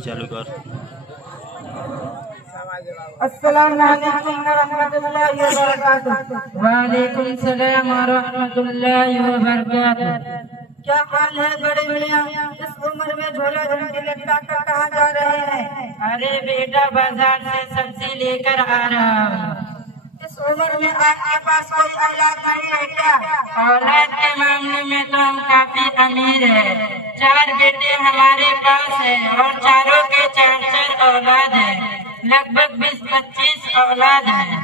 चालू कर। अस्सलाम वालेकुम व रहमतुल्लाहि व बरकातुहू। वालेकुम सलाम व रहमतुल्लाहि व बरकातुहू। क्या हाल है बड़े मियां? इस उम्र में झोला झंडी लटका कर कहाँ जा रहे हैं? अरे बेटा, बाजार से सब्जी लेकर आ रहा हूँ। इस उम्र में आपके पास कोई औलाद नहीं है क्या? औलाद के मामले में तो हम काफी अमीर है। 4 बेटे हमारे पास है और चारों के 4 औलाद है। लगभग 20-25 औलाद है।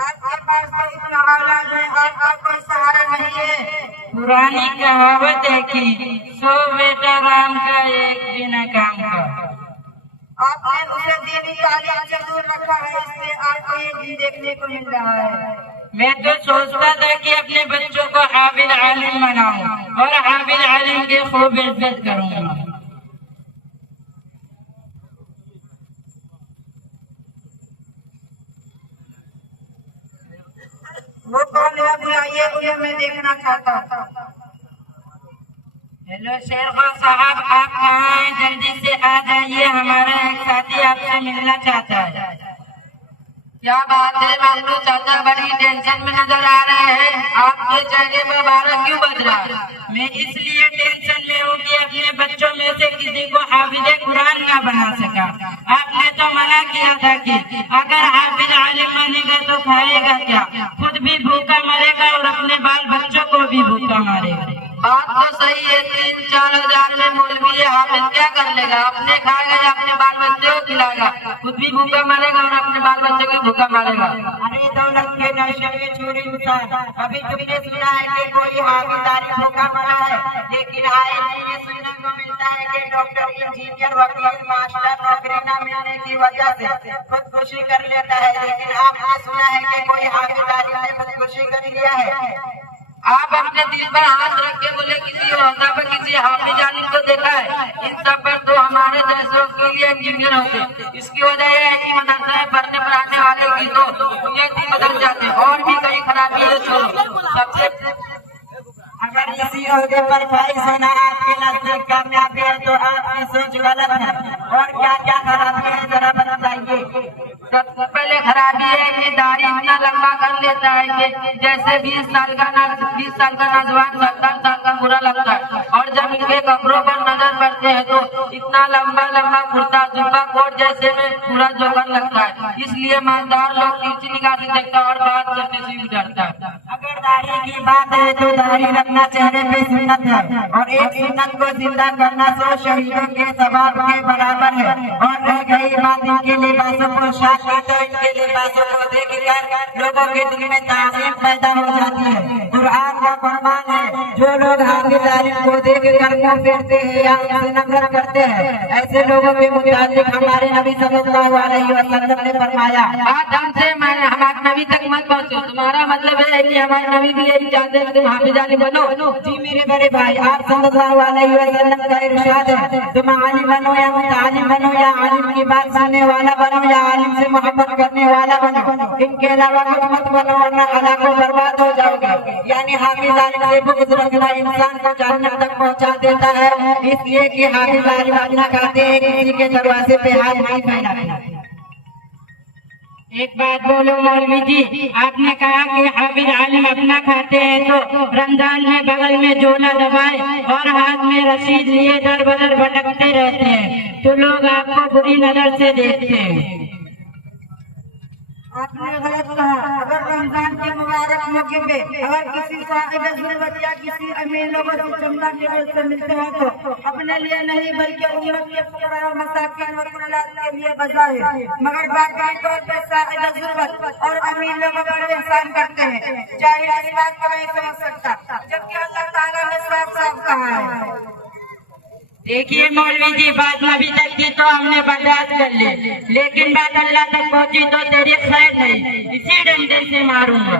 आपके पास तो इतना औलाद है, आपका कोई सहारा नहीं है। पुरानी कहावत है कि 100 बेटा राम का, एक बिना काम का। आपने उसे दीनी तालीम से दूर रखा है, इसलिए आपको ये दिन देखने को मिल रहा है। मैं तो सोचता था कि अपने बच्चों को हाफिज आलिम बनाऊं और हाफिज आलिम की खूब इज्जत करूंगा। वो कौन है? बुलाइए, उन्हें मैं देखना चाहता हूँ। हेलो शेरखा साहब, आप कहाँ हैं? जल्दी से आ जाइए, हमारा एक साथी आपसे मिलना चाहता है। क्या बात है मंगलू चाचा, बड़ी टेंशन में नजर आ रहे हैं। आपके चेहरे पर 12 क्यों बज रहा है? मैं इसलिए टेंशन में हूँ कि अपने बच्चों में से किसी को हाफिज कुरान ना बना सका। आपने तो मना किया था कि अगर हाफिज आलिम बनेगा तो खाएगा क्या? खुद भी भूखा मरेगा और अपने बाल बच्चों को भी भूखा मारेगा। बात तो सही है, 3-4 हजार में मौलवी है, हाफिज क्या कर लेगा? अपने खाएगा या अपने बाल बच्चों को खिलाएगा? खुद भी भूखा मरेगा और अपने बाल बच्चों को भूखा मारेगा। अरे दौलत के नशे में चोरी इंसान, अभी तुमने सुना है कि कोई हाफिज आलिम भूखा मरा है? लेकिन आए दिन ये सुनने को मिलता है कि डॉक्टर, इंजीनियर, वकील, मास्टर नौकरी न मिलने की वजह से खुदकुशी कर लेता है। लेकिन आपने सुना है कि कोई हाफिज आलिम ने खुदकुशी कर लिया है? आप अपने दिल पर हाथ रख के बोले किसी औहदा पर किसी हाफिज आलिम को देखा है? इन सब पर तो हमारे जैसों के लिए इंजीनियर होते। इसकी वजह यह है कि मदरसे में पढ़ने पढ़ाने वाले की तो नियत ही बदल जाते। और भी कई खराबी है, छोड़ो। सबसे अगर इसी ओहदे पर फाइज होना आपके नजदीक कामयाबी है तो आपकी सोच गलत है। और क्या क्या खराबी है, जरा बताइए। सबसे पहले खराबी है कि दाढ़ी इतना लंबा कर लेता है कि जैसे 20 साल का नौजवान 70 साल का बुरा लगता है। और जब इनके कपड़ों पर नजर पड़ते हैं तो इतना लंबा कुर्ता जुब्बा कोट जैसे में पूरा जोकर लगता है। इसलिए मालदार लोग नीचे निगाह से देखता और बात करने से भी डरता है। अगर दाढ़ी की बात है तो दाढ़ी रखना चेहरे पे सुन्नत है और एक सुन्नत को जिंदा करना 100 शहीदों के सवाब के बराबर है। और रह गई बात इनके लिबासों पोशाक की, तो इनके लिबासों को देख कर लोगों के दिल में ताज़ीम पैदा हो जाती है। कुरान का फरमान है, जो लोग हाफिज आलिम को देख कर मुंह फेरते हैं या उनसे नफरत करते हैं, ऐसे लोगों के मुताबिक हमारे नबी सल्लल्लाहु अलैहि वसल्लम ने फरमाया, बात हमसे हमारे नबी तक मत पहुँचो। तुम्हारा मतलब है कि हमारे नबी भी यही चाहते हैं तुम हाफिज आलिम बनो? जी मेरे बड़े भाई, आप सल्लल्लाहु अलैहि वसल्लम का इरशाद है, तुम आलिम बनो या मुतालिम बनो, या आलिम की बात सुनने वाला बनो या आलिम से मोहब्बत करने वाला बनो। इनके अलावा कुछ मत बनो वरना अल्लाह को बर्बाद हो जाओगे। यानी हाफिज आलिम से बुग़्ज़ रखना इंसान को जहन्नम तक पहुंचा देता है। इसलिए कि हाफिज आलिम अपना कहते हैं, किसी के दरवाजे पे हाथ नहीं फैलाते। एक बात बोलो मौलवी जी, आपने कहा कि हाफिज आलिम अपना खाते हैं तो रमजान में बगल में झोला दबाए और हाथ में रसीद लिए दर बदर भटकते रहते हैं तो लोग आपको बुरी नजर से देखते हैं। आपने गलत कहा। अगर रमजान के मुबारक मौके पे अगर किसी साहिब ज़रूरत या किसी अमीर लोगों से चंदा केवल से मिलते हैं तो अपने लिए नहीं बल्कि उम्मत के फुकरा और मसाकिन और कुल्लात के लिए बजाय, मगर बाकी तौर पे साहिब ज़रूरत और अमीर लोगों पर एहसान करते हैं। जाहिर इस बात को नहीं समझ सकता, जबकि अल्लाह ताला ने साफ साफ कहा है। देखिए मौलवी जी, बात नबी तक की तो हमने बर्दाश्त कर ली, लेकिन बात अल्लाह तक पहुंची तो तेरी खैर नहीं, इसी डंडे से मारूंगा।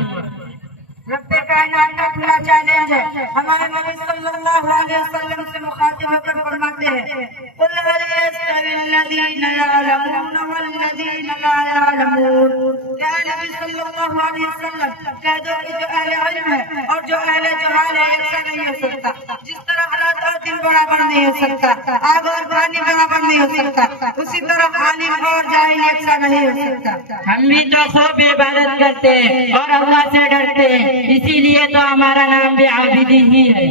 रब्बे कायनात का खुला चैलेंज है। हमारे नबी सल्लल्लाहु अलैहि वसल्लम से मुखातिब होकर फरमाते हैं, कुल हल यस्तवी अल्लज़ीना यअलमून वल्लज़ीना ला यअलमून। या नबी सल्लल्लाहु सल्लल्लाहु अलैहि वसल्लम कह दो कि जो अहले इल्म है और जो अहले जहाल है एक सा नहीं हो सकता। जिस तरह रात और दिन बराबर नहीं हो सकता, आग और पानी बराबर नहीं हो सकता, उसी तरह आलिम और जाहिल एक सा नहीं हो सकता। हम भी तो खूब इबादत करते हैं और अल्लाह से डरते हैं, इसीलिए तो हमारा नाम भी आबिदी ही है।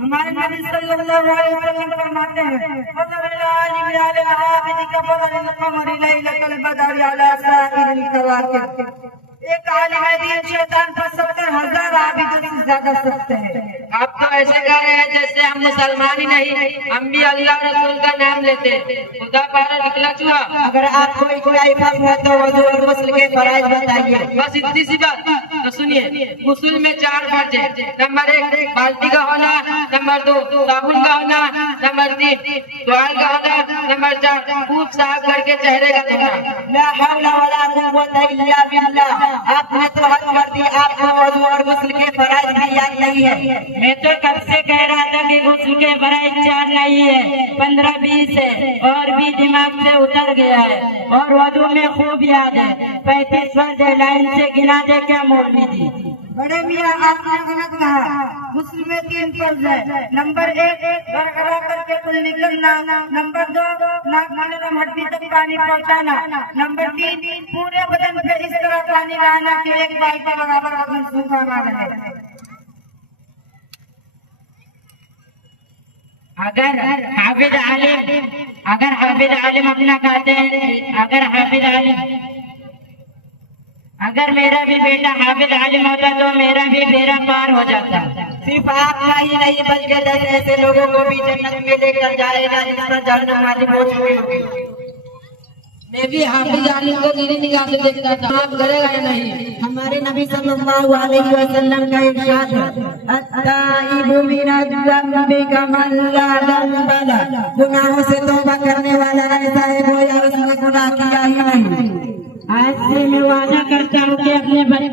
हमारे नबी सल्लल्लाहु अलैहि वसल्लम फरमाते हैं, फज़ल आलिम अला आबिद का फज़ल कमर लैलतल बदर अला साइरिल कवाकिब। एक आलिम दीन शैतान पर 70,000 आबिदों से ज्यादा सख्त है। आप तो ऐसे कह रहे हैं जैसे हम मुसलमान ही नहीं, हम भी अल्लाह रसूल का नाम लेते। खुदा पारा निकला चूहा। अगर आपको कोई फर्क है तो वजू और गुस्ल के फराइज बताइए। बस इतनी सी बात। तो सुनिए, गुस्ल में 4 फर्ज है। नंबर 1 बाल्टी का होना, नंबर 2 साबुन का होना, नंबर 3 टॉवल का होना, नंबर 4 खूब साफ करके चेहरे का धोना। ला हौला वला कुव्वता इल्ला बिल्लाह। आपने तो हद कर दी, आपको वजू और गुस्ल के फराइज भी याद नहीं है। मैं तो कब से कह रहा था कि गुस्ल के फराइज 4 नहीं है, 15-20 है, और भी दिमाग से उतर गया है। और वजू में खूब याद है, 35 फर्ज है, लाइन से गिना दे क्या मौलवी जी। बड़े मियाँ आपने गलत कहा। गुस्ल में 3 फर्ज है। नंबर 1 गड़गड़ा करके कुल निकलना, नंबर 2 नाक में हड्डी तक पानी पहुँचाना, नंबर 3 पूरे बदन पे इस तरह पानी बहाना कि एक बाल के बराबर बदन सूखा ना रहे। अगर हाफिज आलिम अपना कहते हैं, अगर मेरा भी बेटा हाफिज आलिम होता तो मेरा भी बेड़ा पार हो जाता। सिर्फ आपका ही नहीं बल्कि 10 ऐसे लोगों को भी जन्नत में लेकर जाएगा जिस पर जहन्नम वाली बोझ हुई होगी। मैं भी हाफिज आलिम को सीधी निगाह से देखता था। आप करेगा या नहीं? हमारे नबी सल्लल्लाहु अलैहि वसल्लम का इरशाद है, अत्ताइबु मिनज़्ज़म्बि कमन ला ज़ंब लह। गुनाहों से तौबा करने वाला ऐसा है गोया उसने गुनाह किया ही नहीं। आज से मैं वादा करता हूँ कि अपने बच्चों